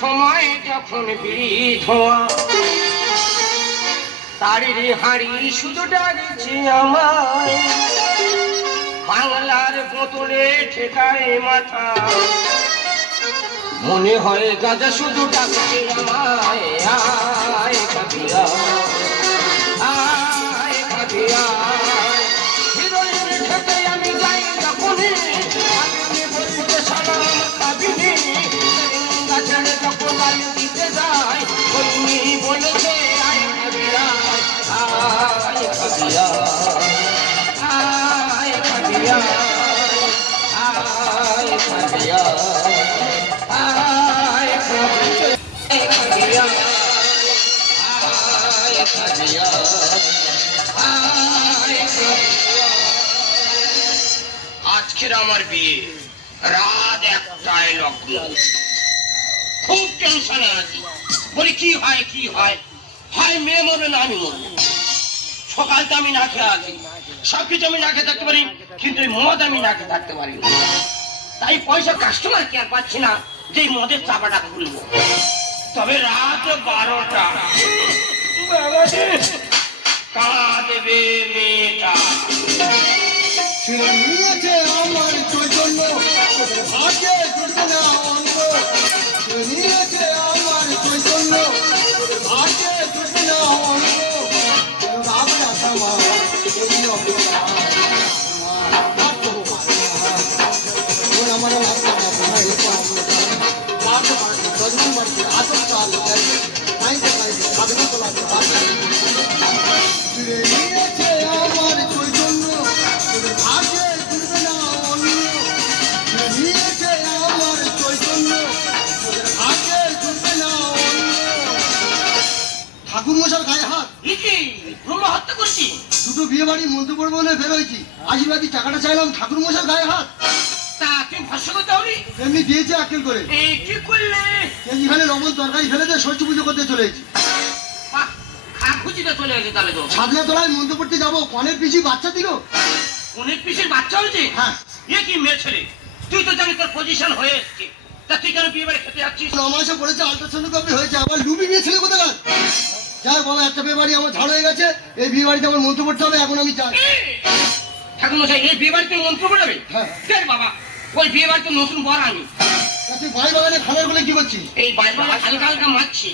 সময় যখন বিড়ি ধোঁয়া তারি হাড়ি শুধু ডাকছে আমায় বাংলার বোতলে ঠেকায় মাথা মনে হয় গাজা শুধু ডাকছে আমায় আয় কাবিয়া আয় কাবিয়া হৃদয়ের ঠেকে আমি যাই যখনই আমি বলতে সালাম কাবিনি গাছের যখন আলু দিতে যায় কইনি বলেছে আয় কাবিয়া আয় কাবিয়া আয় কাবিয়া আয় কাবিয়া আয় কাবিয়া আয় কাবিয়া আজকের আমার বিয়ে রাত 1টায় লগ্ন খুব টেনশনে আছি বলি কি হয় হয় মেয়ে মরবে না আমি মরবো সকালটা আমি না খেয়ে আছি সবকিছু আমি না খেয়ে থাকতে পারি কিন্তু মদ আমি না খেয়ে থাকতে পারি তাই পয়সা কাস্টমার কি আর পাচ্ছি না যে মদের চাপাটা খুলবো তবে রাত 12টা কাঁদবে মেয়েটা নিয়েছে আমার চৈতন্য ভাগ্যে জুটবে না অঙ্গ নিয়েছে আমার চৈতন্য ভাগ্যে জুটবে না অঙ্গ রাবড়া থামা আমার আসল চাল নিয়েছে আমার চৈতন্য ভাগ্যে জুটবে না অন্য নিয়েছে আমার চৈতন্য ভাগ্যে জুটবে না অন্য ঠাকুর মশার গায়ে হাত ব্রহ্ম হত্যা করছি দুটো বিয়ে বাড়ি মন্ত্র পড়বো বলে বেরোয়ছি আশীর্বাদী টাকাটা চাইলাম ঠাকুর মশার গায়ে হাত তা তুমি ভস্য করতে হলি এমনি দিয়েছে আক্কেল করে কি করলে এখানে লবণ তরকারি ফেলে দিয়ে ষষ্ঠী পুজো করতে চলে এসেছি খুঁজিতে চলে গেছে তাহলে তো সামনে তোলায় মন্ত্র পড়তে যাবো কনের পিসি বাচ্চা দিল অনেক পিসের বাচ্চা হয়েছে হ্যাঁ এ কি মেয়ে ছেলে তুই তো জানিস তোর পজিশন হয়ে এসছে তা তুই কেন বিয়ে বাড়ি খেতে যাচ্ছিস 9 মাসে পড়েছে আল্ট্রাসোনোগ্রাফি হয়েছে আবার লুবি নিয়ে ছেলে কোথায় গেল যাই বাবা একটা বিয়ে বাড়ি আমার ঝাড় হয়ে গেছে এই বিয়ে বাড়িতে আমার মন্ত্র পড়তে হবে এখন আমি চাই ঠাকুর মশাই এই বিয়ে বাড়িতে মন্ত্র পড়াবে হ্যাঁ দেখ বাবা ওই বিয়ে বাড়িতে নতুন বর আনি তুই ভাই বাগানে খাবার বলে কি করছিস এই বাইরে হালকা হালকা মারছি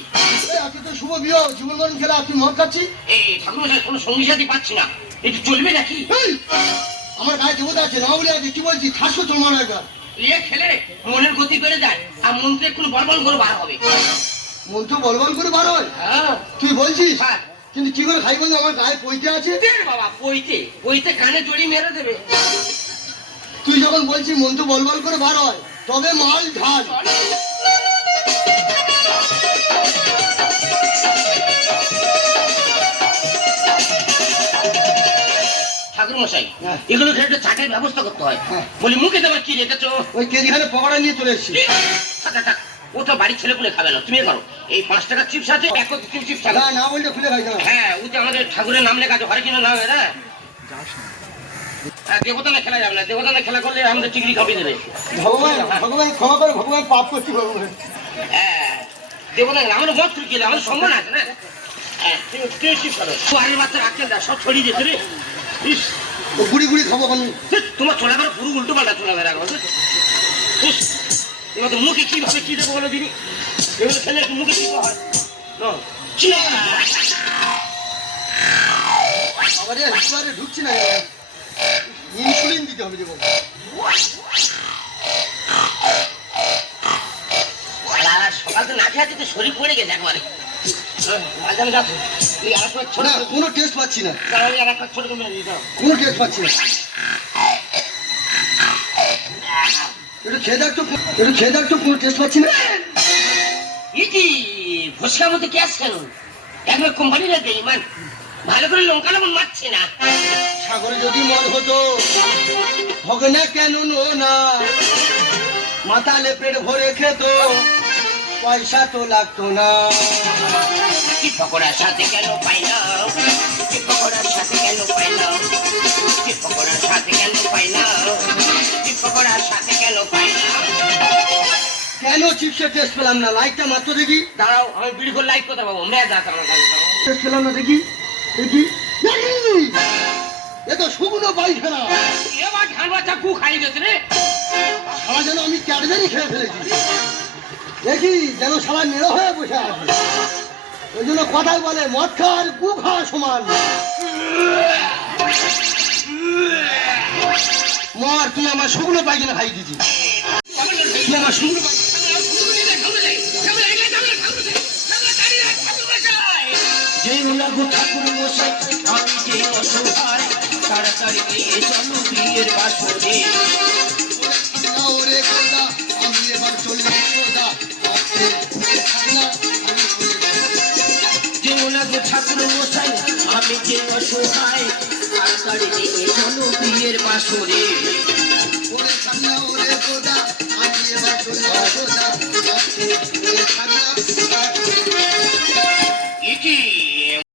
আজকে তো শুভ বিয়ে জীবন মরণ খেলা তুই মদ খাচ্ছিস এই ঠাকুর মশাই কোনো সঙ্গী সাথী পাচ্ছি না একটু চলবে নাকি আমার গায়ে দেবতা আছে না বলে আছে কি বলছিস ঠাসো চলমান একবার ইয়ে খেলে মনের গতি বেড়ে যায় আর মন্ত্রে একটু বলবল করে বার হবে মন্ত্র বলবল করে বার হয় হ্যাঁ তুই বলছিস হ্যাঁ কিন্তু কি করে খাই বলছি আমার গায়ে পইতে আছে বাবা পইতে কানে জড়ি মেরে দেবে তুই যখন বলছিস মন্ত্র বলবল করে বার হয় তবে মাল ঢাল ঠাকুর মশাই এগুলো একটা চাটের ব্যবস্থা করতে হয় বলি মুখে দেবার কি রেখেছো ওই কেজিখানে পকোড়া নিয়ে চলে এসেছি ও তো বাড়ির ছেলে পুলে খাবে না তুমি করো এই 5 টাকা চিপস আছে এক চিপস না না বললে খুলে খাই না হ্যাঁ ওতে আমাদের ঠাকুরের নাম লেখা আছে ঘরে কিনা নাম হ্যাঁ দেবতানে খেলা যাবে না দেবতানে খেলা করলে আমাদের চিংড়ি খাবি দেবে ভগবান ক্ষমা করে ভগবান পাপ করছি ভগবান হ্যাঁ দেবতানে আমাদের মত তুই গেলে আমাদের সম্মান আছে না হ্যাঁ তুই চিপস করো বাড়ির বাচ্চা রাখছেন না সব ছড়িয়ে যেতে রে ইস গুড়ি গুড়ি খাবো তোমার চলা বেড়া পুরো উল্টো পাল্টা চলা বেড়া এবার তো মুখে কিভাবে কি দেবো বলো দিদি এগুলো খেলে একটু মুখে কি হয় আবার ঢুকছি না ইনসুলিন দিতে হবে দেবো সকাল তো না খেয়ে তো শরীর পড়ে গেছে একবারে কোনো টেস্ট পাচ্ছি না ছোট কোনো টেস্ট পাচ্ছি না একটু খেয়ে দেখ তো কোনো টেস্ট পাচ্ছি না কি ভসকার মধ্যে গ্যাস কেন একবার কোম্পানি লাগে ইমান ভালো করে লঙ্কা লবণ মারছে না সাগরে যদি মন হতো হবে না কেন না মাতালে পেট ভরে খেত পয়সা তো লাগতো না কি পকোড়ার সাথে কেন পাই না কি পকোড়ার সাথে কেন পাই না কি পকোড়ার সাথে কেন পাই না কি পকোড়ার সাথে কেন পাই না কেন চিপসের টেস্ট পেলাম না? লাইটটা মাত্র দেখি। দাঁড়াও, আমি বিড়ি করে লাইট করতে পাবো, মেয়ে যাক আমার কাছে। টেস্ট পেলাম না, দেখি দেখি। দেখি! এ তো শুকনো পায়খানা। এবার ধান বাচ্চা কু খাই গেছে রে। সারা যেন আমি ক্যাডবেরি খেয়ে ফেলেছি। দেখি যেন সারা নিরো হয়ে বসে আছে। ওই জন্য কথাই বলে মদ খাওয়া আর গু খাওয়া সমান। মর, তুই আমার শুকনো পায়খানা খাই দিছি। তুই আমার শুকনো যে লাগু ঠাকুর মশাই, আমি যে অসহায়, তাড়াতাড়ি নিয়ে চলো বিয়ের বাসরে। ওরে খোদা, আমি এবার চললাম খোদা। যে লাগু ঠাকুর মশাই, আমি যে অসহায়, তাড়াতাড়ি নিয়ে চলো বিয়ের বাসরে।